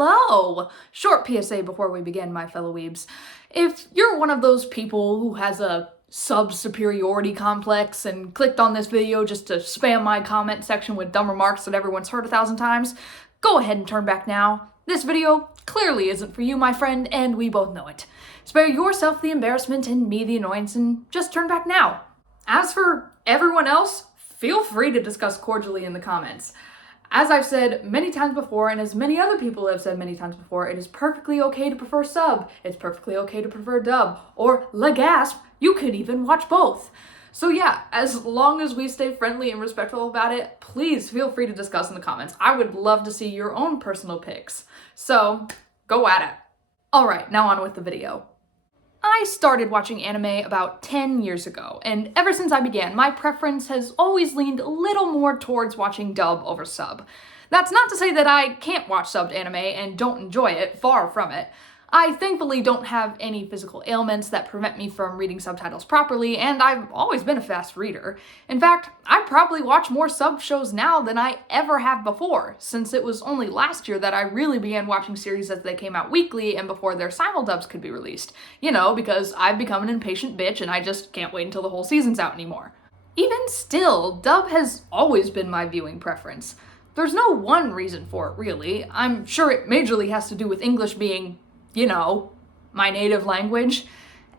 Hello! Short PSA before we begin, my fellow weebs. If you're one of those people who has a sub-superiority complex and clicked on this video just to spam my comment section with dumb remarks that everyone's heard 1,000 times, go ahead and turn back now. This video clearly isn't for you, my friend, and we both know it. Spare yourself the embarrassment and me the annoyance and just turn back now. As for everyone else, feel free to discuss cordially in the comments. As I've said many times before, and as many other people have said many times before, it is perfectly okay to prefer sub, it's perfectly okay to prefer dub, or la gasp, you could even watch both. So yeah, as long as we stay friendly and respectful about it, please feel free to discuss in the comments. I would love to see your own personal picks. So, go at it. Alright, now on with the video. I started watching anime about 10 years ago, and ever since I began, my preference has always leaned a little more towards watching dub over sub. That's not to say that I can't watch subbed anime and don't enjoy it, far from it. I thankfully don't have any physical ailments that prevent me from reading subtitles properly, and I've always been a fast reader. In fact, I probably watch more sub shows now than I ever have before, since it was only last year that I really began watching series as they came out weekly and before their simuldubs could be released. You know, because I've become an impatient bitch and I just can't wait until the whole season's out anymore. Even still, dub has always been my viewing preference. There's no one reason for it, really. I'm sure it majorly has to do with English being, you know, my native language.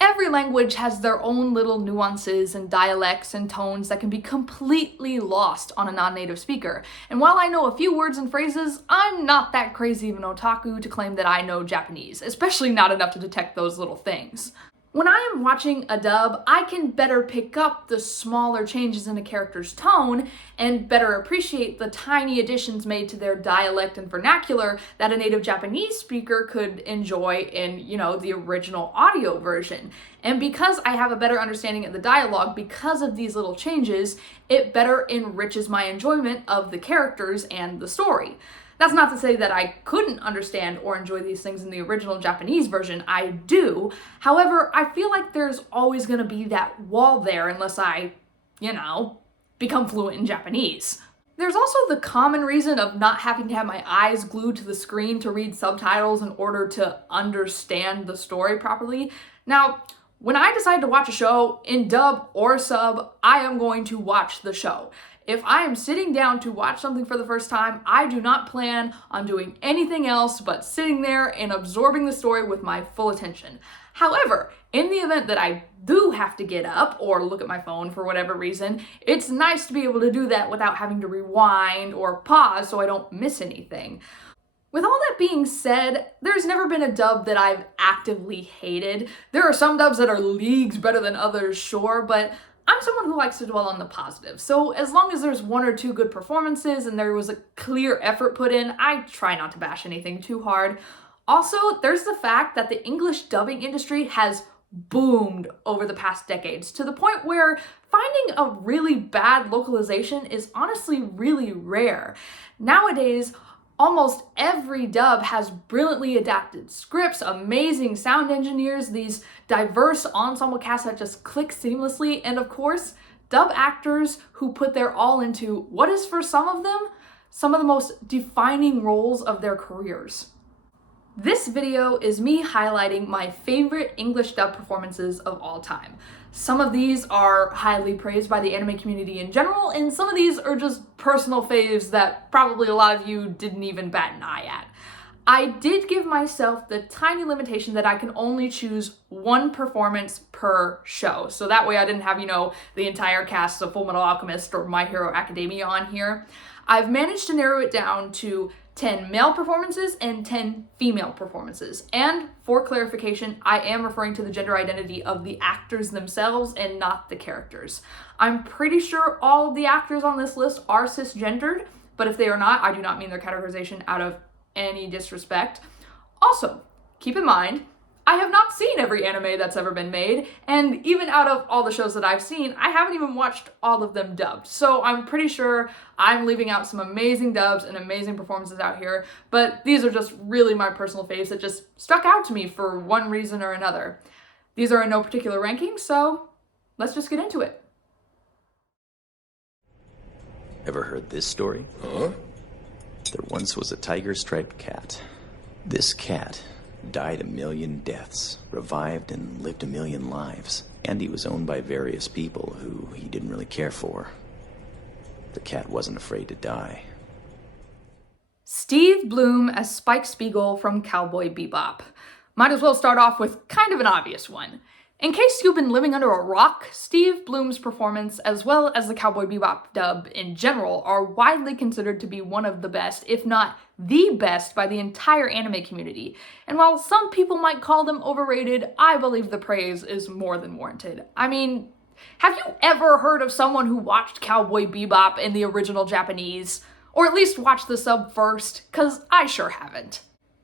Every language has their own little nuances and dialects and tones that can be completely lost on a non-native speaker. And while I know a few words and phrases, I'm not that crazy of an otaku to claim that I know Japanese, especially not enough to detect those little things. When I am watching a dub, I can better pick up the smaller changes in a character's tone and better appreciate the tiny additions made to their dialect and vernacular that a native Japanese speaker could enjoy in, you know, the original audio version. And because I have a better understanding of the dialogue because of these little changes, it better enriches my enjoyment of the characters and the story. That's not to say that I couldn't understand or enjoy these things in the original Japanese version. I do. However, I feel like there's always going to be that wall there unless I, you know, become fluent in Japanese. There's also the common reason of not having to have my eyes glued to the screen to read subtitles in order to understand the story properly. Now, when I decide to watch a show in dub or sub, I am going to watch the show. If I am sitting down to watch something for the first time, I do not plan on doing anything else but sitting there and absorbing the story with my full attention. However, in the event that I do have to get up or look at my phone for whatever reason, it's nice to be able to do that without having to rewind or pause so I don't miss anything. With all that being said, there's never been a dub that I've actively hated. There are some dubs that are leagues better than others, sure, but I'm someone who likes to dwell on the positive, so as long as there's one or two good performances and there was a clear effort put in, I try not to bash anything too hard. Also, there's the fact that the English dubbing industry has boomed over the past decades to the point where finding a really bad localization is honestly really rare. Nowadays, almost every dub has brilliantly adapted scripts, amazing sound engineers, these diverse ensemble casts that just click seamlessly, and of course, dub actors who put their all into what is for some of them, some of the most defining roles of their careers. This video is me highlighting my favorite English dub performances of all time. Some of these are highly praised by the anime community in general, and some of these are just personal faves that probably a lot of you didn't even bat an eye at. I did give myself the tiny limitation that I can only choose one performance per show, so that way I didn't have, you know, the entire cast of Fullmetal Alchemist or My Hero Academia on here. I've managed to narrow it down to 10 male performances and 10 female performances. And for clarification, I am referring to the gender identity of the actors themselves and not the characters. I'm pretty sure all of the actors on this list are cisgendered, but if they are not, I do not mean their categorization out of any disrespect. Also, keep in mind, I have not seen every anime that's ever been made, and even out of all the shows that I've seen, I haven't even watched all of them dubbed. So I'm pretty sure I'm leaving out some amazing dubs and amazing performances out here, but these are just really my personal faves that just stuck out to me for one reason or another. These are in no particular ranking, so let's just get into it. Ever heard this story? Huh? There once was a tiger-striped cat. This cat died 1,000,000 deaths, revived and lived 1,000,000 lives, and he was owned by various people who he didn't really care for. The cat wasn't afraid to die. Steve Blum as Spike Spiegel from Cowboy Bebop. Might as well start off with kind of an obvious one. In case you've been living under a rock, Steve Blum's performance, as well as the Cowboy Bebop dub in general, are widely considered to be one of the best, if not the best, by the entire anime community. And while some people might call them overrated, I believe the praise is more than warranted. I mean, have you ever heard of someone who watched Cowboy Bebop in the original Japanese? Or at least watched the sub first? 'Cause I sure haven't.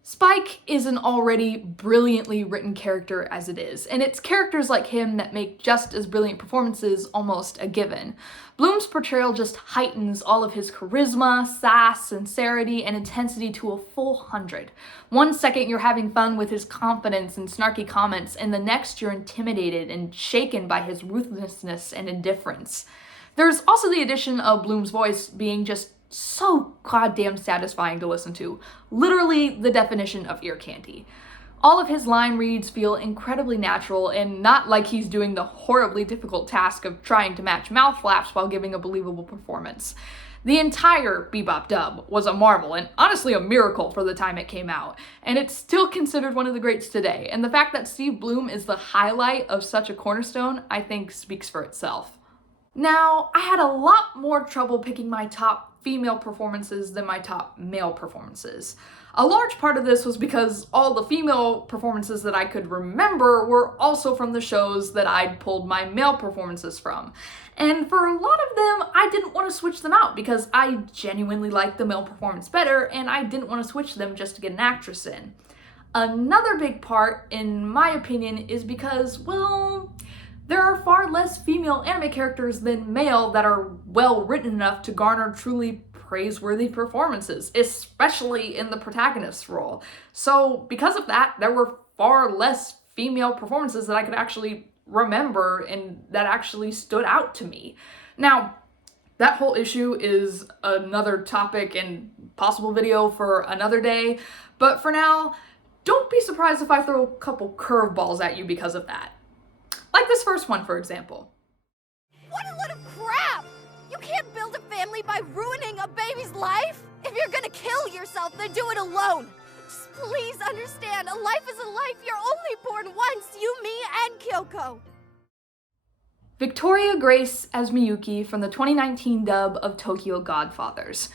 Spike is an already brilliantly written character as it is, and it's characters like him that make just as brilliant performances almost a given. Blum's portrayal just heightens all of his charisma, sass, sincerity, and intensity to a full 100. One second you're having fun with his confidence and snarky comments, and the next you're intimidated and shaken by his ruthlessness and indifference. There's also the addition of Blum's voice being just so goddamn satisfying to listen to. Literally the definition of ear candy. All of his line reads feel incredibly natural and not like he's doing the horribly difficult task of trying to match mouth flaps while giving a believable performance. The entire Bebop dub was a marvel and honestly a miracle for the time it came out, and it's still considered one of the greats today, and the fact that Steve Blum is the highlight of such a cornerstone, I think speaks for itself. Now, I had a lot more trouble picking my top female performances than my top male performances. A large part of this was because all the female performances that I could remember were also from the shows that I'd pulled my male performances from. And for a lot of them, I didn't want to switch them out because I genuinely liked the male performance better and I didn't want to switch them just to get an actress in. Another big part, in my opinion, is because, well, there are far less female anime characters than male that are well written enough to garner truly praiseworthy performances, especially in the protagonist's role. So because of that, there were far less female performances that I could actually remember and that actually stood out to me. Now, that whole issue is another topic and possible video for another day, but for now, don't be surprised if I throw a couple curveballs at you because of that. Like this first one, for example. What a load of crap! You can't build a family by ruining a baby's life! If you're gonna kill yourself, then do it alone! Just please understand, a life is a life. You're only born once, you, me, and Kyoko. Victoria Grace as Miyuki from the 2019 dub of Tokyo Godfathers.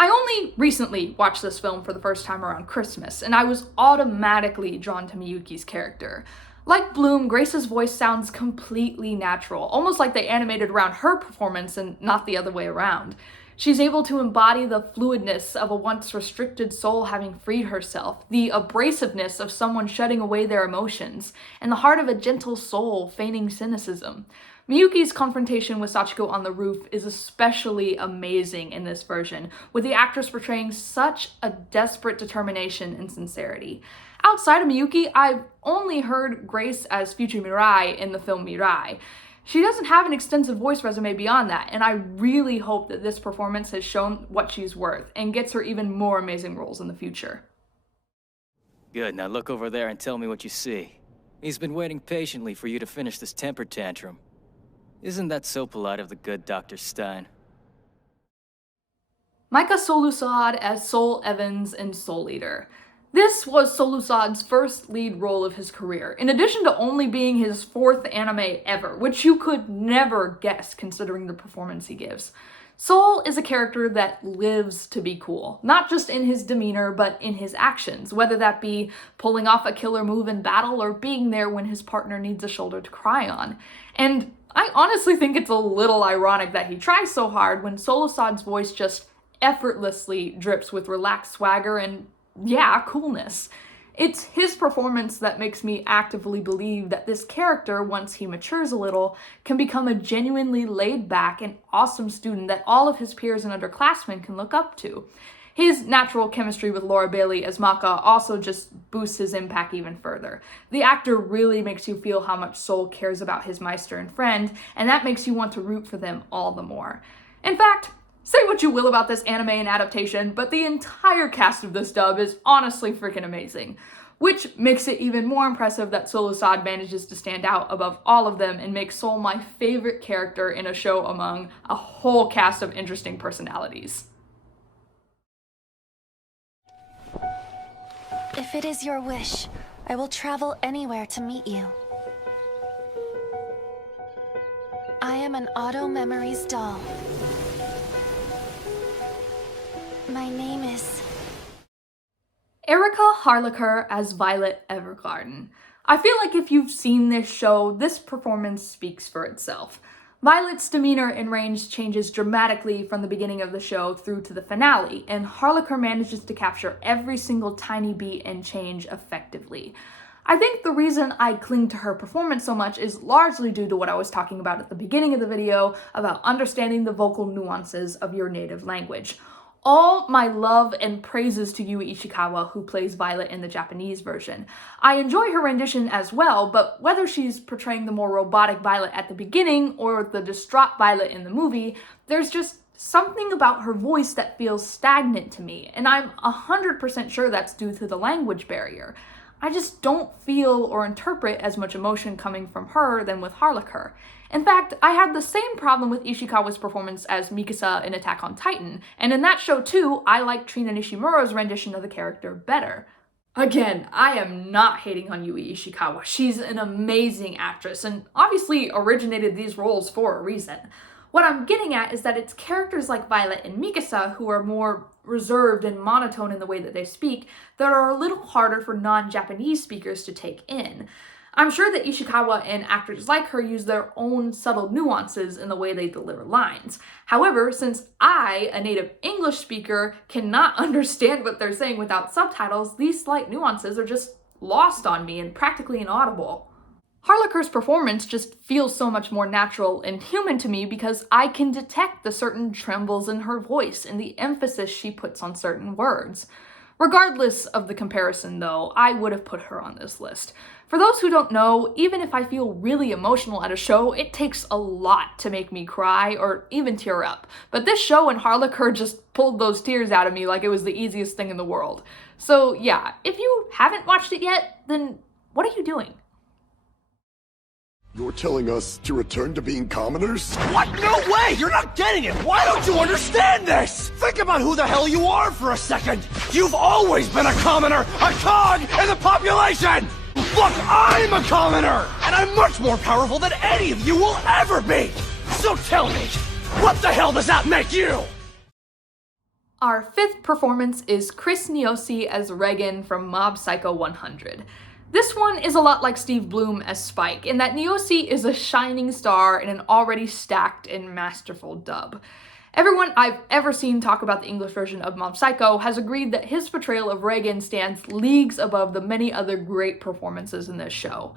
I only recently watched this film for the first time around Christmas, and I was automatically drawn to Miyuki's character. Like Blum, Grace's voice sounds completely natural, almost like they animated around her performance and not the other way around. She's able to embody the fluidness of a once restricted soul having freed herself, the abrasiveness of someone shutting away their emotions, and the heart of a gentle soul feigning cynicism. Miyuki's confrontation with Sachiko on the roof is especially amazing in this version, with the actress portraying such a desperate determination and sincerity. Outside of Miyuki, I've only heard Grace as future Mirai in the film Mirai. She doesn't have an extensive voice resume beyond that, and I really hope that this performance has shown what she's worth and gets her even more amazing roles in the future. Good, now look over there and tell me what you see. He's been waiting patiently for you to finish this temper tantrum. Isn't that so polite of the good Dr. Stein? Micah Solusad as Soul Evans in Soul Eater. This was Solusad's first lead role of his career, in addition to only being his fourth anime ever, which you could never guess considering the performance he gives. Soul is a character that lives to be cool, not just in his demeanor, but in his actions, whether that be pulling off a killer move in battle or being there when his partner needs a shoulder to cry on. And I honestly think it's a little ironic that he tries so hard when Solusad's voice just effortlessly drips with relaxed swagger and, yeah, coolness. It's his performance that makes me actively believe that this character, once he matures a little, can become a genuinely laid-back and awesome student that all of his peers and underclassmen can look up to. His natural chemistry with Laura Bailey as Maka also just boosts his impact even further. The actor really makes you feel how much Soul cares about his Meister and friend, and that makes you want to root for them all the more. In fact, Say what you will about this anime and adaptation, but the entire cast of this dub is honestly freaking amazing. Which makes it even more impressive that Soul Assad manages to stand out above all of them and make Soul my favorite character in a show among a whole cast of interesting personalities. If it is your wish, I will travel anywhere to meet you. I am an Auto Memories doll. My name is... Erica Harlacher as Violet Evergarden. I feel like if you've seen this show, this performance speaks for itself. Violet's demeanor and range changes dramatically from the beginning of the show through to the finale, and Harlacher manages to capture every single tiny beat and change effectively. I think the reason I cling to her performance so much is largely due to what I was talking about at the beginning of the video about understanding the vocal nuances of your native language. All my love and praises to Yui Ishikawa, who plays Violet in the Japanese version. I enjoy her rendition as well, but whether she's portraying the more robotic Violet at the beginning or the distraught Violet in the movie, there's just something about her voice that feels stagnant to me, and I'm 100% sure that's due to the language barrier. I just don't feel or interpret as much emotion coming from her than with Harlacher. In fact, I had the same problem with Ishikawa's performance as Mikasa in Attack on Titan, and in that show too, I like Trina Nishimura's rendition of the character better. Again, I am not hating on Yui Ishikawa. She's an amazing actress and obviously originated these roles for a reason. What I'm getting at is that it's characters like Violet and Mikasa who are more reserved and monotone in the way that they speak that are a little harder for non-Japanese speakers to take in. I'm sure that Ishikawa and actors like her use their own subtle nuances in the way they deliver lines. However, since I, a native English speaker, cannot understand what they're saying without subtitles, these slight nuances are just lost on me and practically inaudible. Harlacher's performance just feels so much more natural and human to me because I can detect the certain trembles in her voice and the emphasis she puts on certain words. Regardless of the comparison, though, I would have put her on this list. For those who don't know, even if I feel really emotional at a show, it takes a lot to make me cry or even tear up. But this show and Harlacher just pulled those tears out of me like it was the easiest thing in the world. So yeah, if you haven't watched it yet, then what are you doing? You're telling us to return to being commoners? What? No way! You're not getting it! Why don't you understand this? Think about who the hell you are for a second! You've always been a commoner! A cog in the population! Look, I'm a commoner! And I'm much more powerful than any of you will ever be! So tell me, what the hell does that make you? Our fifth performance is Chris Niosi as Regan from Mob Psycho 100. This one is a lot like Steve Blum as Spike, in that Niosi is a shining star in an already stacked and masterful dub. Everyone I've ever seen talk about the English version of Mob Psycho has agreed that his portrayal of Regan stands leagues above the many other great performances in this show.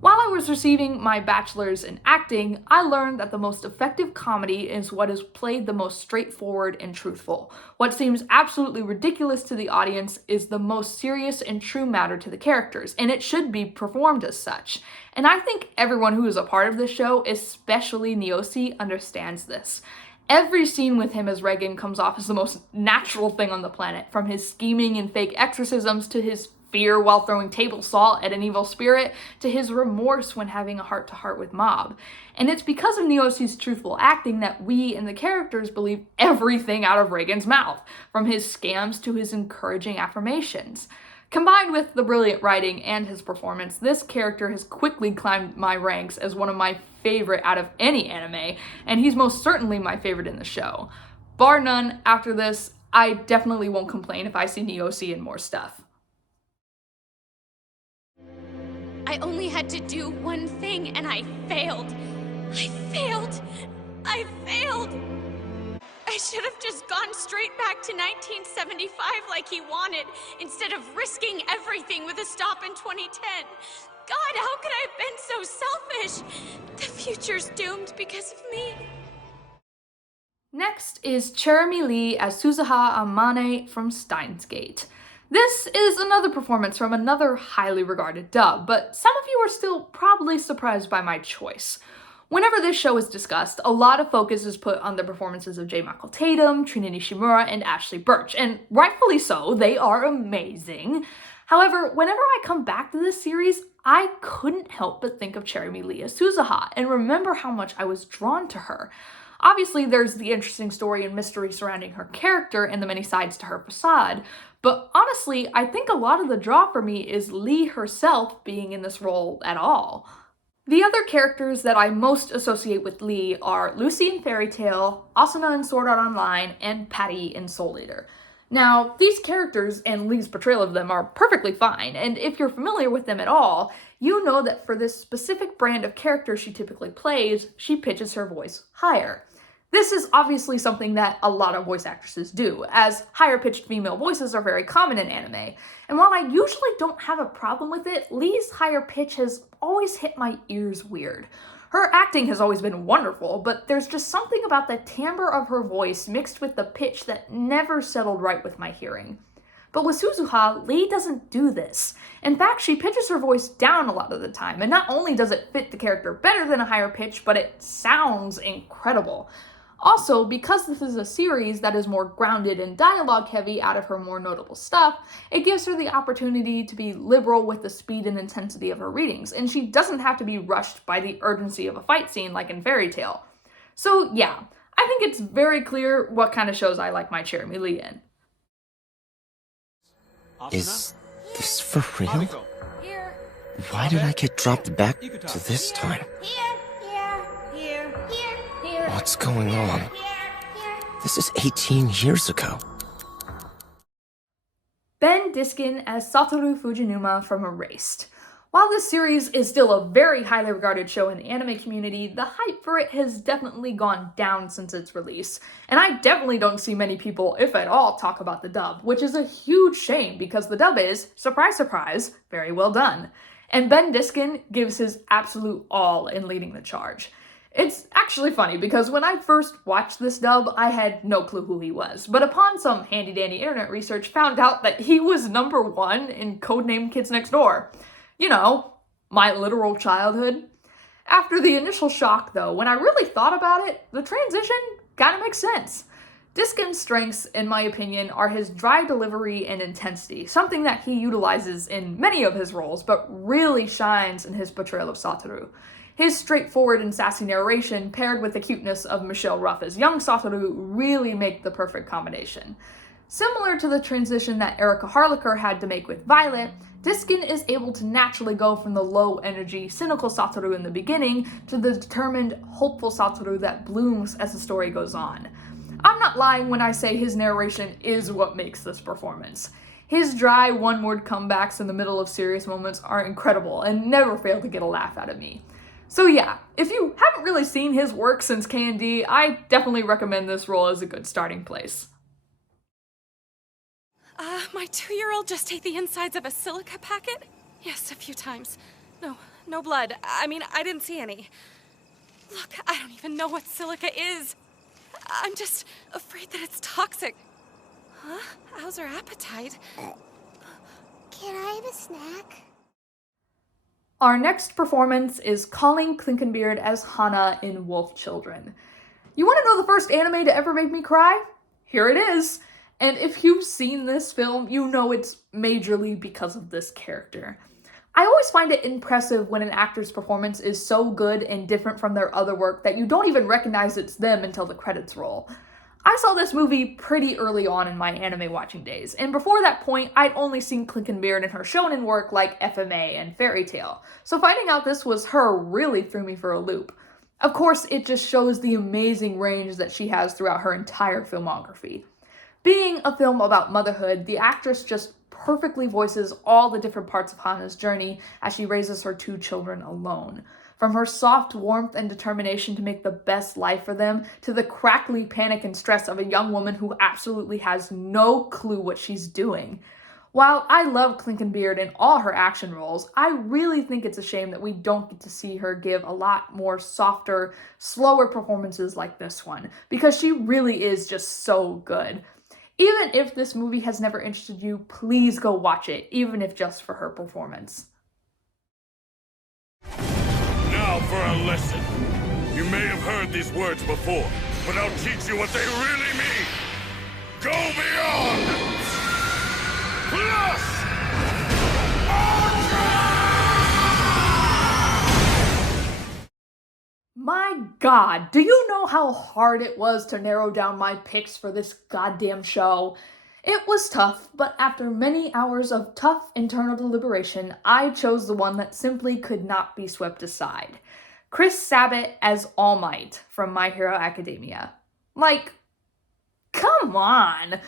While I was receiving my bachelor's in acting, I learned that the most effective comedy is what is played the most straightforward and truthful. What seems absolutely ridiculous to the audience is the most serious and true matter to the characters, and it should be performed as such. And I think everyone who is a part of this show, especially Niosi, understands this. Every scene with him as Regan comes off as the most natural thing on the planet, from his scheming and fake exorcisms to his fear while throwing table salt at an evil spirit, to his remorse when having a heart-to-heart with Mob. And it's because of Niosi's truthful acting that we and the characters believe everything out of Regan's mouth, from his scams to his encouraging affirmations. Combined with the brilliant writing and his performance, this character has quickly climbed my ranks as one of my favorite out of any anime, and he's most certainly my favorite in the show. Bar none, after this, I definitely won't complain if I see Niosi in more stuff. I only had to do one thing, and I failed. I failed. I failed. I should have just gone straight back to 1975 like he wanted, instead of risking everything with a stop in 2010. God, how could I have been so selfish? The future's doomed because of me. Next is Cherami Lee as Suzuha Amane from Steins Gate. This is another performance from another highly regarded dub, but some of you are still probably surprised by my choice. Whenever this show is discussed, a lot of focus is put on the performances of J. Michael Tatum, Trinity Shimura, and Ashley Birch, and rightfully so, they are amazing. However, whenever I come back to this series, I couldn't help but think of Cherry-Milia Suzuha and remember how much I was drawn to her. Obviously, there's the interesting story and mystery surrounding her character and the many sides to her facade, but honestly, I think a lot of the draw for me is Lee herself being in this role at all. The other characters that I most associate with Lee are Lucy in Fairy Tail, Asuna in Sword Art Online, and Patty in Soul Eater. Now, these characters and Lee's portrayal of them are perfectly fine, and if you're familiar with them at all, you know that for this specific brand of character she typically plays, she pitches her voice higher. This is obviously something that a lot of voice actresses do, as higher-pitched female voices are very common in anime. And while I usually don't have a problem with it, Lee's higher pitch has always hit my ears weird. Her acting has always been wonderful, but there's just something about the timbre of her voice mixed with the pitch that never settled right with my hearing. But with Suzuha, Lee doesn't do this. In fact, she pitches her voice down a lot of the time, and not only does it fit the character better than a higher pitch, but it sounds incredible. Also, because this is a series that is more grounded and dialogue heavy out of her more notable stuff, it gives her the opportunity to be liberal with the speed and intensity of her readings, and she doesn't have to be rushed by the urgency of a fight scene like in Fairy Tail. So yeah, I think it's very clear what kind of shows I like my Cherry-Milia in. Is this for real? Why did I get dropped back to this time? What's going on? This is 18 years ago. Ben Diskin as Satoru Fujinuma from Erased. While this series is still a very highly regarded show in the anime community, the hype for it has definitely gone down since its release, and I definitely don't see many people, if at all, talk about the dub, which is a huge shame because the dub is, surprise surprise, very well done. And Ben Diskin gives his absolute all in leading the charge. It's actually funny because when I first watched this dub, I had no clue who he was, but upon some handy-dandy internet research, found out that he was #1 in Codename Kids Next Door. You know, my literal childhood. After the initial shock, though, when I really thought about it, the transition kind of makes sense. Diskin's strengths, in my opinion, are his dry delivery and intensity, something that he utilizes in many of his roles, but really shines in his portrayal of Satoru. His straightforward and sassy narration, paired with the cuteness of Michelle Ruff as young Satoru, really make the perfect combination. Similar to the transition that Erica Harlacher had to make with Violet, Diskin is able to naturally go from the low-energy, cynical Satoru in the beginning to the determined, hopeful Satoru that blooms as the story goes on. I'm not lying when I say his narration is what makes this performance. His dry, one-word comebacks in the middle of serious moments are incredible and never fail to get a laugh out of me. So yeah, if you haven't really seen his work since K&D, I definitely recommend this role as a good starting place. My 2-year-old just ate the insides of a silica packet? Yes, a few times. No blood. I mean, I didn't see any. Look, I don't even know what silica is. I'm just afraid that it's toxic. Huh? How's her appetite? Can I have a snack? Our next performance is Colleen Clinkenbeard as Hana in Wolf Children. You want to know the first anime to ever make me cry? Here it is! And if you've seen this film, you know it's majorly because of this character. I always find it impressive when an actor's performance is so good and different from their other work that you don't even recognize it's them until the credits roll. I saw this movie pretty early on in my anime watching days, and before that point, I'd only seen Clinkenbeard in her shonen work like FMA and Fairy Tail, so finding out this was her really threw me for a loop. Of course, it just shows the amazing range that she has throughout her entire filmography. Being a film about motherhood, the actress just perfectly voices all the different parts of Hana's journey as she raises her 2 children alone. From her soft warmth and determination to make the best life for them, to the crackly panic and stress of a young woman who absolutely has no clue what she's doing. While I love Clinkenbeard in all her action roles, I really think it's a shame that we don't get to see her give a lot more softer, slower performances like this one, because she really is just so good. Even if this movie has never interested you, please go watch it, even if just for her performance. Now for a lesson. You may have heard these words before, but I'll teach you what they really mean. Go beyond! Plus! My God, do you know how hard it was to narrow down my picks for this goddamn show? It was tough, but after many hours of tough internal deliberation, I chose the one that simply could not be swept aside. Chris Sabat as All Might from My Hero Academia. Like, come on!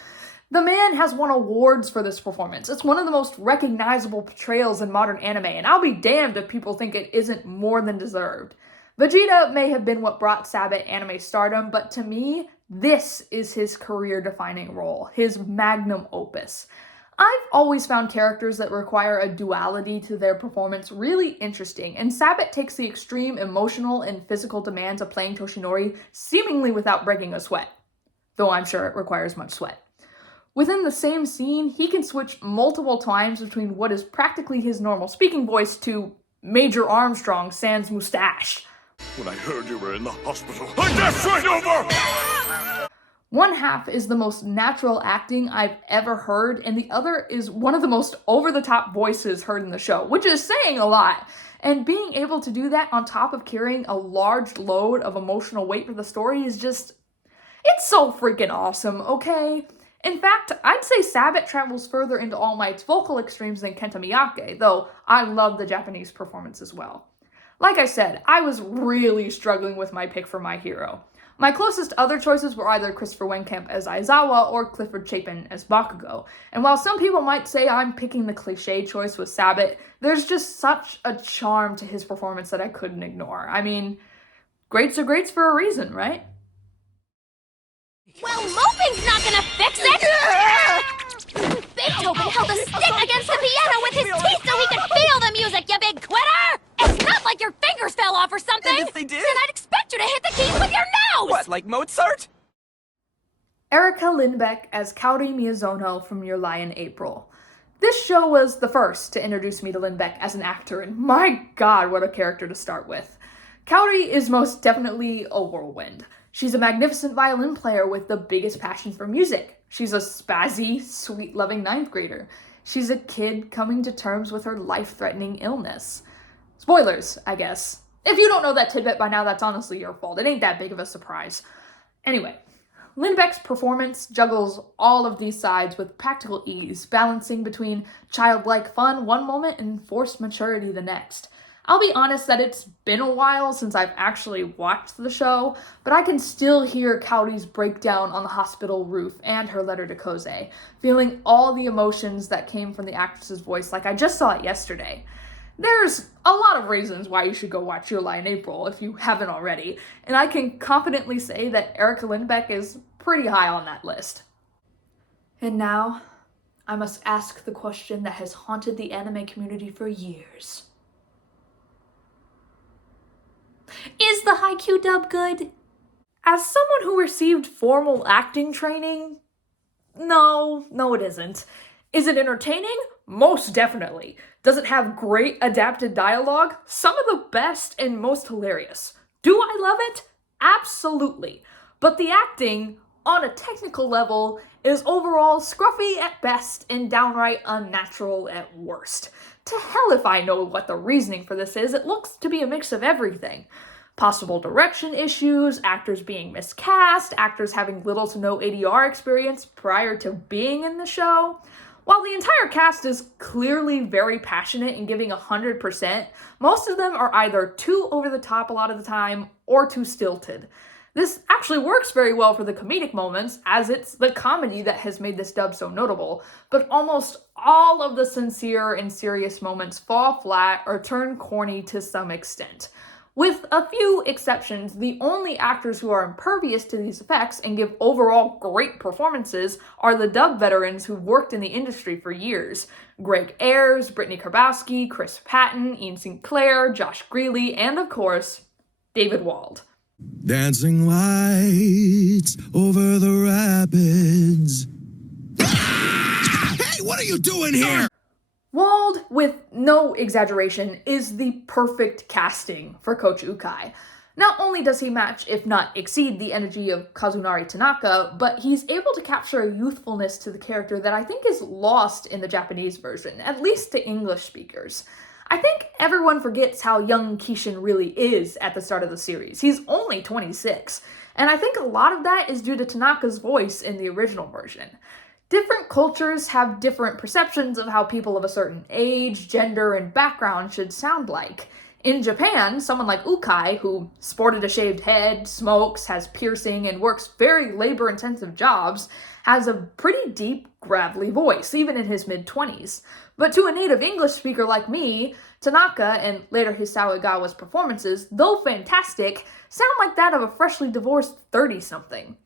The man has won awards for this performance. It's one of the most recognizable portrayals in modern anime, and I'll be damned if people think it isn't more than deserved. Vegeta may have been what brought Sabat anime stardom, but to me, this is his career-defining role, his magnum opus. I've always found characters that require a duality to their performance really interesting, and Sabat takes the extreme emotional and physical demands of playing Toshinori seemingly without breaking a sweat, though I'm sure it requires much sweat. Within the same scene, he can switch multiple times between what is practically his normal speaking voice to Major Armstrong sans mustache. When I heard you were in the hospital, I dashed right over! One half is the most natural acting I've ever heard, and the other is one of the most over-the-top voices heard in the show, which is saying a lot. And being able to do that on top of carrying a large load of emotional weight for the story is just... it's so freaking awesome, okay? In fact, I'd say Sabat travels further into All Might's vocal extremes than Kenta Miyake, though I love the Japanese performance as well. Like I said, I was really struggling with my pick for My Hero. My closest other choices were either Christopher Wenkamp as Aizawa or Clifford Chapin as Bakugo, and while some people might say I'm picking the cliche choice with Sabat, there's just such a charm to his performance that I couldn't ignore. I mean, greats are greats for a reason, right? Well, moping's not gonna fix it! Beethoven held a stick against the piano with his teeth so he could feel the music, you big quitter! It's not like your fingers fell off or something! And if they did? Then I'd expect you to hit the keys with your nose! What, like Mozart? Erika Lindbeck as Kaori Miyazono from Your Lie in April. This show was the first to introduce me to Lindbeck as an actor, and my god, what a character to start with. Kaori is most definitely a whirlwind. She's a magnificent violin player with the biggest passion for music. She's a spazzy, sweet-loving 9th grader. She's a kid coming to terms with her life-threatening illness. Spoilers, I guess. If you don't know that tidbit by now, that's honestly your fault. It ain't that big of a surprise. Anyway, Lindbeck's performance juggles all of these sides with practical ease, balancing between childlike fun one moment and forced maturity the next. I'll be honest that it's been a while since I've actually watched the show, but I can still hear Kaori's breakdown on the hospital roof and her letter to Koze, feeling all the emotions that came from the actress's voice like I just saw it yesterday. There's a lot of reasons why you should go watch Your Lie in April if you haven't already, and I can confidently say that Erika Lindbeck is pretty high on that list. And now, I must ask the question that has haunted the anime community for years. Is the Haikyuu dub good? As someone who received formal acting training, no it isn't. Is it entertaining? Most definitely. Does it have great adapted dialogue? Some of the best and most hilarious. Do I love it? Absolutely. But the acting, on a technical level, is overall scruffy at best and downright unnatural at worst. To hell if I know what the reasoning for this is. It looks to be a mix of everything. Possible direction issues, actors being miscast, actors having little to no ADR experience prior to being in the show. While the entire cast is clearly very passionate and giving 100%, most of them are either too over the top a lot of the time or too stilted. This actually works very well for the comedic moments, as it's the comedy that has made this dub so notable, but almost all of the sincere and serious moments fall flat or turn corny to some extent. With a few exceptions, the only actors who are impervious to these effects and give overall great performances are the dub veterans who've worked in the industry for years. Greg Ayres, Brittany Karbowski, Chris Patton, Ian Sinclair, Josh Greeley, and of course, David Wald. Dancing lights over the rapids. Ah! Hey, what are you doing here? Wald, with no exaggeration, is the perfect casting for Coach Ukai. Not only does he match, if not exceed, the energy of Kazunari Tanaka, but he's able to capture a youthfulness to the character that I think is lost in the Japanese version, at least to English speakers. I think everyone forgets how young Kishin really is at the start of the series. He's only 26, and I think a lot of that is due to Tanaka's voice in the original version. Different cultures have different perceptions of how people of a certain age, gender, and background should sound like. In Japan, someone like Ukai, who sported a shaved head, smokes, has piercing, and works very labor-intensive jobs, has a pretty deep, gravelly voice, even in his mid-20s. But to a native English speaker like me, Tanaka, and later Hisao Egawa's performances, though fantastic, sound like that of a freshly divorced 30-something.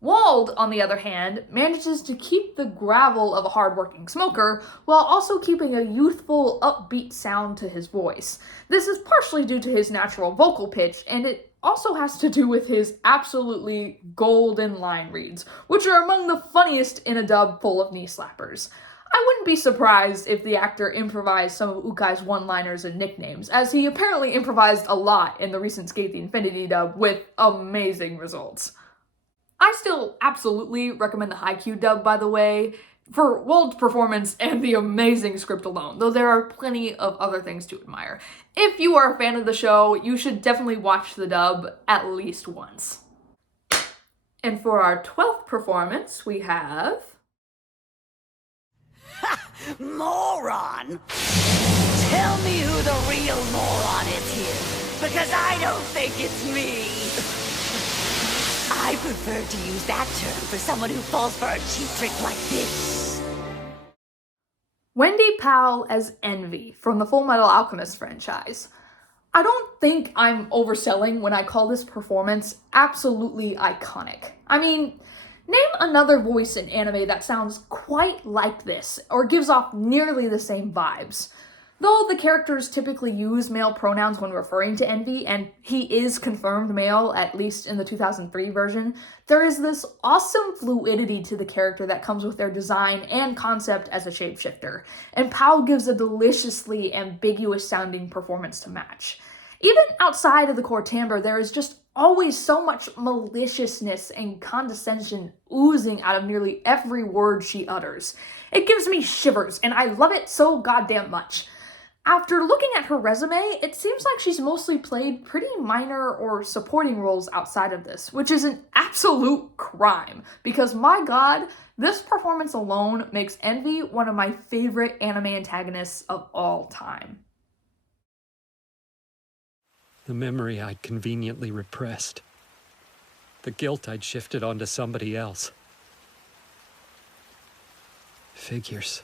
Wald, on the other hand, manages to keep the gravel of a hardworking smoker while also keeping a youthful, upbeat sound to his voice. This is partially due to his natural vocal pitch, and it also has to do with his absolutely golden line reads, which are among the funniest in a dub full of knee slappers. I wouldn't be surprised if the actor improvised some of Ukai's one-liners and nicknames, as he apparently improvised a lot in the recent Skate the Infinity dub with amazing results. I still absolutely recommend the Haikyuu dub, by the way, for Wald's performance and the amazing script alone, though there are plenty of other things to admire. If you are a fan of the show, you should definitely watch the dub at least once. And for our 12th performance, we have... Moron! Tell me who the real moron is here, because I don't think it's me. I prefer to use that term for someone who falls for a cheap trick like this. Wendy Powell as Envy from the Full Metal Alchemist franchise. I don't think I'm overselling when I call this performance absolutely iconic. I mean, name another voice in anime that sounds quite like this, or gives off nearly the same vibes. Though the characters typically use male pronouns when referring to Envy, and he is confirmed male, at least in the 2003 version, there is this awesome fluidity to the character that comes with their design and concept as a shapeshifter, and Powell gives a deliciously ambiguous sounding performance to match. Even outside of the core timbre, there is just always so much maliciousness and condescension oozing out of nearly every word she utters. It gives me shivers, and I love it so goddamn much. After looking at her resume, it seems like she's mostly played pretty minor or supporting roles outside of this, which is an absolute crime, because my god, this performance alone makes Envy one of my favorite anime antagonists of all time. The memory I'd conveniently repressed. The guilt I'd shifted onto somebody else. Figures.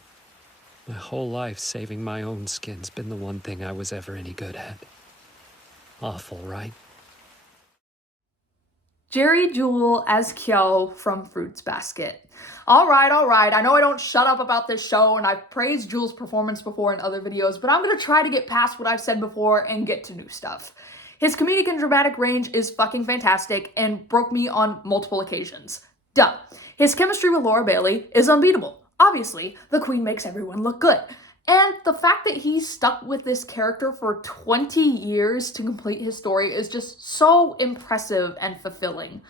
My whole life saving my own skin's been the one thing I was ever any good at. Awful, right? Jerry Jewell as Kyo from Fruits Basket. Alright, I know I don't shut up about this show, and I've praised Jewell's performance before in other videos, but I'm gonna try to get past what I've said before and get to new stuff. His comedic and dramatic range is fucking fantastic and broke me on multiple occasions. Duh. His chemistry with Laura Bailey is unbeatable. Obviously, the queen makes everyone look good. And the fact that he's stuck with this character for 20 years to complete his story is just so impressive and fulfilling.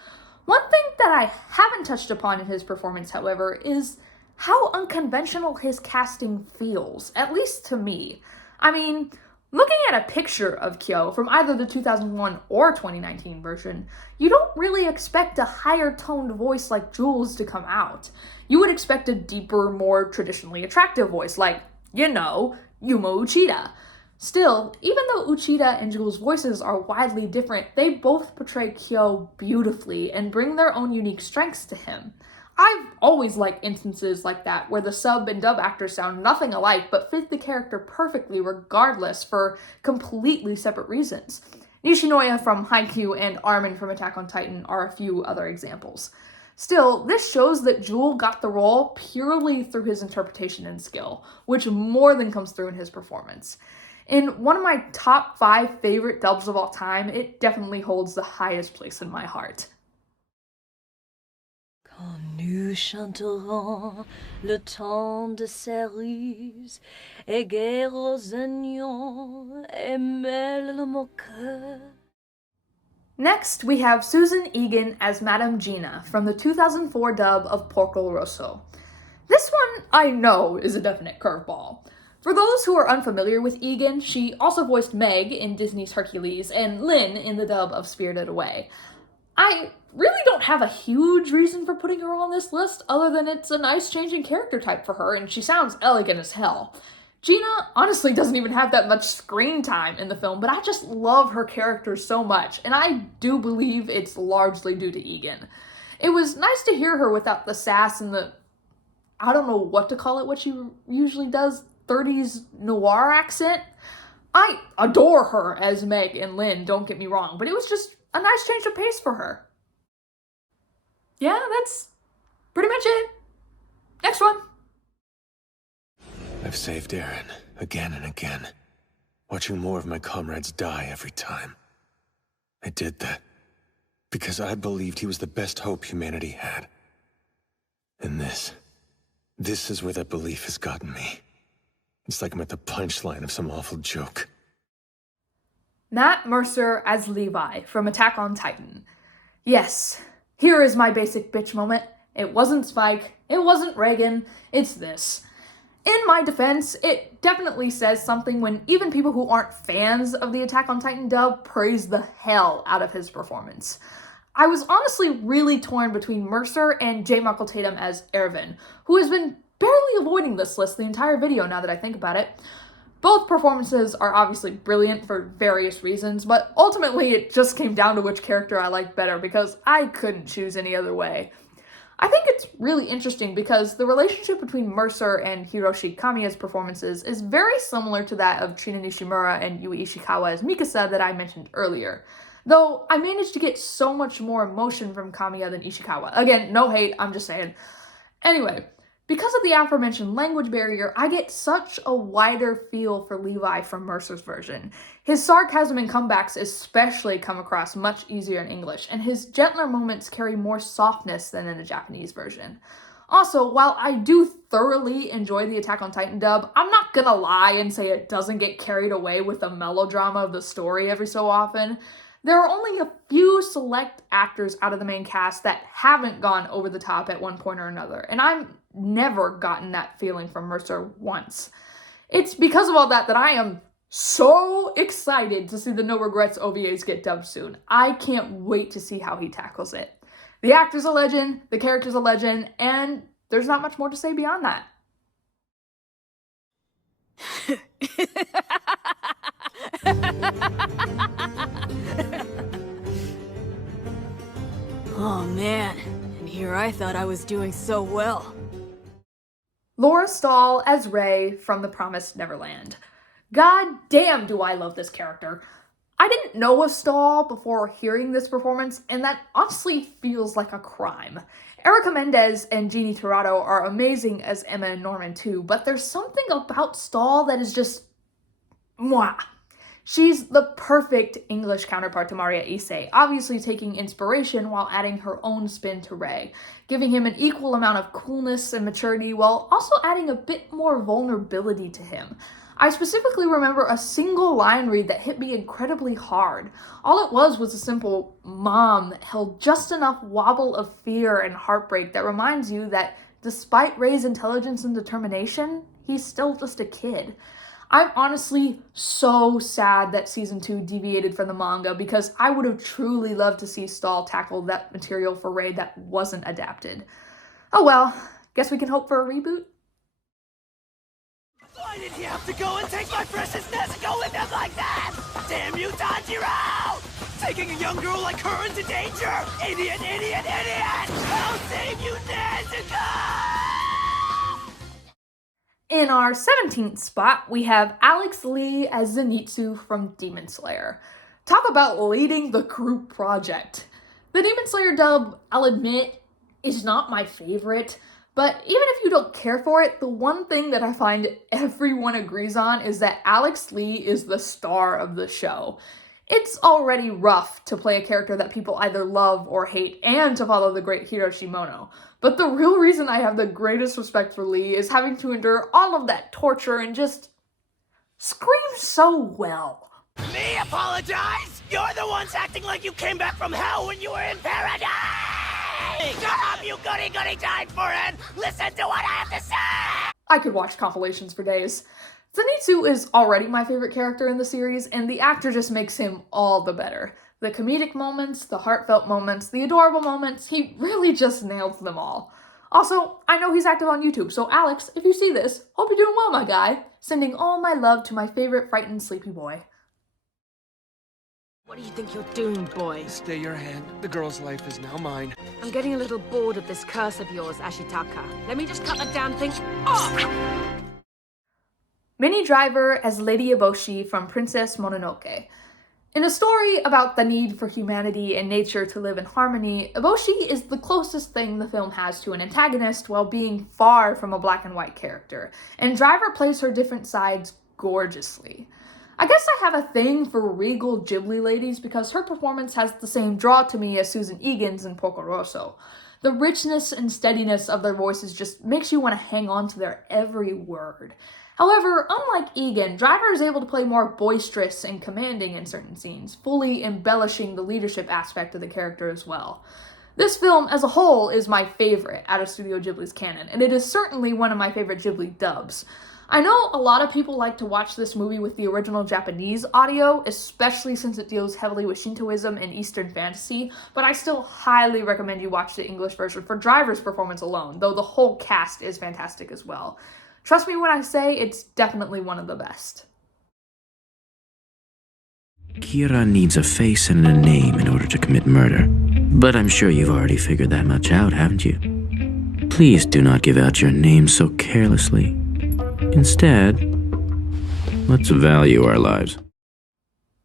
One thing that I haven't touched upon in his performance, however, is how unconventional his casting feels, at least to me. I mean, looking at a picture of Kyo from either the 2001 or 2019 version, you don't really expect a higher toned voice like Jewel's to come out. You would expect a deeper, more traditionally attractive voice like, you know, Yumo Uchida. Still, even though Uchida and Jewel's voices are widely different, they both portray Kyo beautifully and bring their own unique strengths to him. I've always liked instances like that, where the sub and dub actors sound nothing alike but fit the character perfectly regardless for completely separate reasons. Nishinoya from Haikyuu and Armin from Attack on Titan are a few other examples. Still, this shows that Jewell got the role purely through his interpretation and skill, which more than comes through in his performance. In one of my top 5 favorite dubs of all time, it definitely holds the highest place in my heart. Quand nous chanterons le temps de cerises, égayer aux oignons et mêle mon cœur. Next, we have Susan Egan as Madame Gina from the 2004 dub of Porco Rosso. This one, I know, is a definite curveball. For those who are unfamiliar with Egan, she also voiced Meg in Disney's Hercules and Lynn in the dub of Spirited Away. I really don't have a huge reason for putting her on this list other than it's a nice change in character type for her and she sounds elegant as hell. Gina honestly doesn't even have that much screen time in the film, but I just love her character so much, and I do believe it's largely due to Egan. It was nice to hear her without the sass and the, I don't know what to call it, what she usually does, 30s noir accent. I adore her as Meg and Lynn, don't get me wrong, but it was just a nice change of pace for her. Yeah, that's pretty much it. Next one. I've saved Aaron again and again, watching more of my comrades die every time. I did that because I believed he was the best hope humanity had. And this is where that belief has gotten me. It's like I'm at the punchline of some awful joke. Matt Mercer as Levi from Attack on Titan. Yes, here is my basic bitch moment. It wasn't Spike, it wasn't Reagan, it's this. In my defense, it definitely says something when even people who aren't fans of the Attack on Titan dub praise the hell out of his performance. I was honestly really torn between Mercer and J. Michael Tatum as Erwin, who has been barely avoiding this list the entire video now that I think about it. Both performances are obviously brilliant for various reasons, but ultimately it just came down to which character I liked better because I couldn't choose any other way. I think it's really interesting because the relationship between Mercer and Hiroshi Kamiya's performances is very similar to that of Trina Nishimura and Yui Ishikawa as Mikasa that I mentioned earlier. Though I managed to get so much more emotion from Kamiya than Ishikawa. Again, no hate, I'm just saying. Anyway, because of the aforementioned language barrier, I get such a wider feel for Levi from Mercer's version. His sarcasm and comebacks especially come across much easier in English, and his gentler moments carry more softness than in the Japanese version. Also, while I do thoroughly enjoy the Attack on Titan dub, I'm not gonna lie and say it doesn't get carried away with the melodrama of the story every so often. There are only a few select actors out of the main cast that haven't gone over the top at one point or another, and I've never gotten that feeling from Mercer once. It's because of all that I am so excited to see the No Regrets OVAs get dubbed soon. I can't wait to see how he tackles it. The actor's a legend, the character's a legend, and there's not much more to say beyond that. Oh man, and here I thought I was doing so well. Laura Stahl as Rey from The Promised Neverland. God damn do I love this character. I didn't know of Stahl before hearing this performance, and that honestly feels like a crime. Erica Mendez and Jeannie Tirado are amazing as Emma and Norman too, but there's something about Stahl that is just mwah. She's the perfect English counterpart to Maria Issei, obviously taking inspiration while adding her own spin to Rey, giving him an equal amount of coolness and maturity while also adding a bit more vulnerability to him. I specifically remember a single line read that hit me incredibly hard. All it was a simple mom that held just enough wobble of fear and heartbreak that reminds you that despite Rey's intelligence and determination, he's still just a kid. I'm honestly so sad that Season 2 deviated from the manga because I would have truly loved to see Stahl tackle that material for Rey that wasn't adapted. Oh well, guess we can hope for a reboot? Why did he have to go and take my precious Nezuko with him like that? Damn you, Tanjiro! Taking a young girl like her into danger! Idiot, idiot, idiot! I'll save you, Nezuko! In our 17th spot, we have Alex Lee as Zenitsu from Demon Slayer. Talk about leading the group project. The Demon Slayer dub, I'll admit, is not my favorite, but even if you don't care for it, the one thing that I find everyone agrees on is that Alex Lee is the star of the show. It's already rough to play a character that people either love or hate and to follow the great Hiroshi Mono. But the real reason I have the greatest respect for Lee is having to endure all of that torture and just scream so well. Me apologize? You're the ones acting like you came back from hell when you were in paradise! Shut up, you goody-goody time-for-it! Listen to what I have to say! I could watch compilations for days. Zenitsu is already my favorite character in the series, and the actor just makes him all the better. The comedic moments, the heartfelt moments, the adorable moments, he really just nails them all. Also, I know he's active on YouTube, so Alex, if you see this, hope you're doing well, my guy. Sending all my love to my favorite frightened sleepy boy. What do you think you're doing, boy? Stay your hand. The girl's life is now mine. I'm getting a little bored of this curse of yours, Ashitaka. Let me just cut the damn thing off! Minnie Driver as Lady Eboshi from Princess Mononoke. In a story about the need for humanity and nature to live in harmony, Eboshi is the closest thing the film has to an antagonist while being far from a black and white character, and Driver plays her different sides gorgeously. I guess I have a thing for regal Ghibli ladies because her performance has the same draw to me as Susan Egan's in Porco Rosso. The richness and steadiness of their voices just makes you want to hang on to their every word. However, unlike Egan, Driver is able to play more boisterous and commanding in certain scenes, fully embellishing the leadership aspect of the character as well. This film as a whole is my favorite out of Studio Ghibli's canon, and it is certainly one of my favorite Ghibli dubs. I know a lot of people like to watch this movie with the original Japanese audio, especially since it deals heavily with Shintoism and Eastern fantasy, but I still highly recommend you watch the English version for Driver's performance alone, though the whole cast is fantastic as well. Trust me when I say it's definitely one of the best. Kira needs a face and a name in order to commit murder, but I'm sure you've already figured that much out, haven't you? Please do not give out your name so carelessly. Instead, let's value our lives.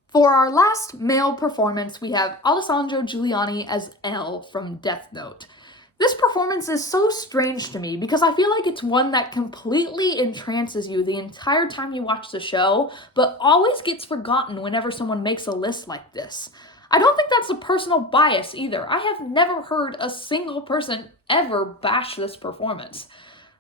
For our last male performance, we have Alessandro Giuliani as L from Death Note. This performance is so strange to me because I feel like it's one that completely entrances you the entire time you watch the show, but always gets forgotten whenever someone makes a list like this. I don't think that's a personal bias either. I have never heard a single person ever bash this performance.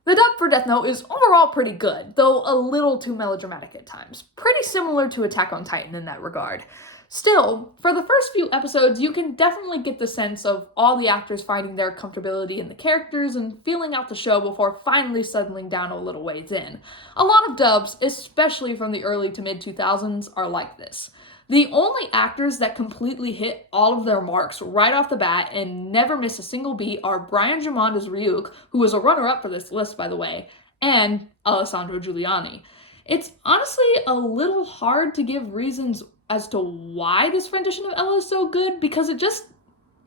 The dub for Death Note is overall pretty good, though a little too melodramatic at times. Pretty similar to Attack on Titan in that regard. Still, for the first few episodes, you can definitely get the sense of all the actors finding their comfortability in the characters and feeling out the show before finally settling down a little ways in. A lot of dubs, especially from the early to mid-2000s, are like this. The only actors that completely hit all of their marks right off the bat and never miss a single beat are Brian Drummond as Ryuk, who was a runner-up for this list, by the way, and Alessandro Giuliani. It's honestly a little hard to give reasons as to why this rendition of Ella is so good, because it just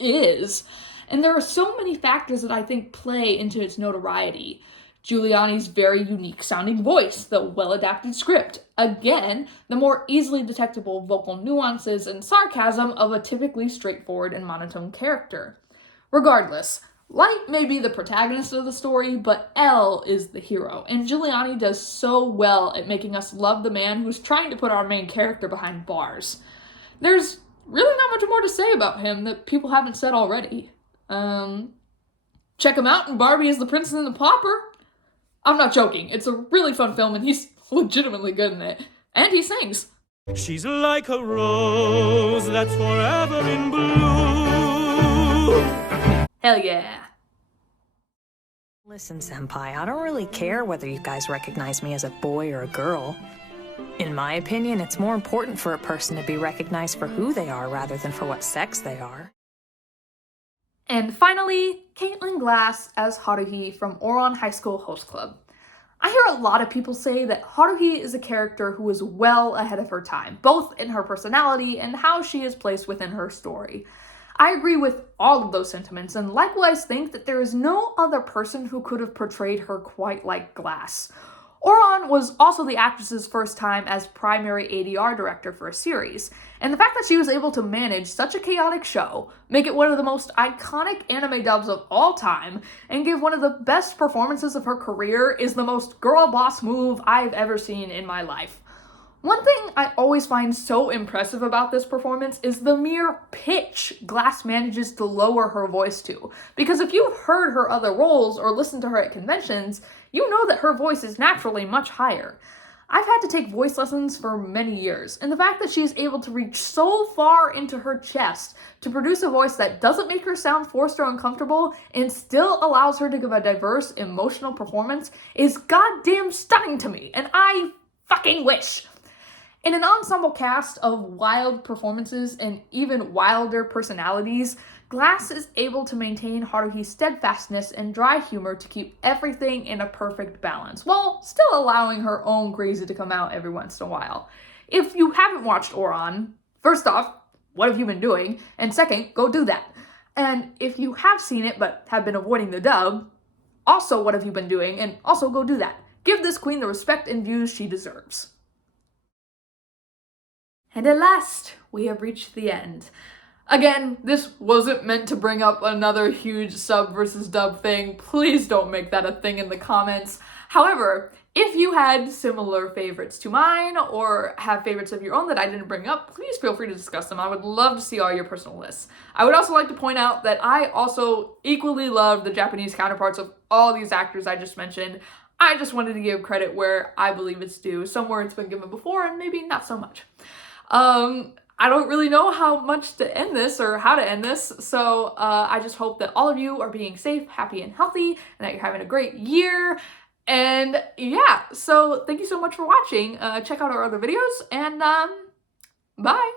is. And there are so many factors that I think play into its notoriety. Giuliani's very unique sounding voice, the well-adapted script. Again, the more easily detectable vocal nuances and sarcasm of a typically straightforward and monotone character. Regardless, Light may be the protagonist of the story, but L is the hero, and Giuliani does so well at making us love the man who's trying to put our main character behind bars. There's really not much more to say about him that people haven't said already. Check him out in Barbie as the Princess and the Pauper. I'm not joking, it's a really fun film and he's legitimately good in it. And he sings. She's like a rose that's forever in bloom. Hell yeah. Listen, Senpai, I don't really care whether you guys recognize me as a boy or a girl. In my opinion, it's more important for a person to be recognized for who they are rather than for what sex they are. And finally, Caitlin Glass as Haruhi from Orion High School Host Club. I hear a lot of people say that Haruhi is a character who is well ahead of her time, both in her personality and how she is placed within her story. I agree with all of those sentiments, and likewise think that there is no other person who could have portrayed her quite like Glass. Orion was also the actress's first time as primary ADR director for a series, and the fact that she was able to manage such a chaotic show, make it one of the most iconic anime dubs of all time, and give one of the best performances of her career is the most girl boss move I've ever seen in my life. One thing I always find so impressive about this performance is the mere pitch Glass manages to lower her voice to, because if you've heard her other roles or listened to her at conventions, you know that her voice is naturally much higher. I've had to take voice lessons for many years, and the fact that she's able to reach so far into her chest to produce a voice that doesn't make her sound forced or uncomfortable and still allows her to give a diverse, emotional performance is goddamn stunning to me, and I fucking wish. In an ensemble cast of wild performances and even wilder personalities, Glass is able to maintain Haruhi's steadfastness and dry humor to keep everything in a perfect balance, while still allowing her own crazy to come out every once in a while. If you haven't watched Orion, first off, what have you been doing? And second, go do that. And if you have seen it but have been avoiding the dub, also what have you been doing? And also go do that. Give this queen the respect and views she deserves. And at last, we have reached the end. Again, this wasn't meant to bring up another huge sub versus dub thing. Please don't make that a thing in the comments. However, if you had similar favorites to mine or have favorites of your own that I didn't bring up, please feel free to discuss them. I would love to see all your personal lists. I would also like to point out that I also equally love the Japanese counterparts of all these actors I just mentioned. I just wanted to give credit where I believe it's due. Somewhere it's been given before and maybe not so much. I don't really know how much to end this or how to end this, so I just hope that all of you are being safe, happy, and healthy, and that you're having a great year. And yeah, so thank you so much for watching. Check out our other videos, and bye!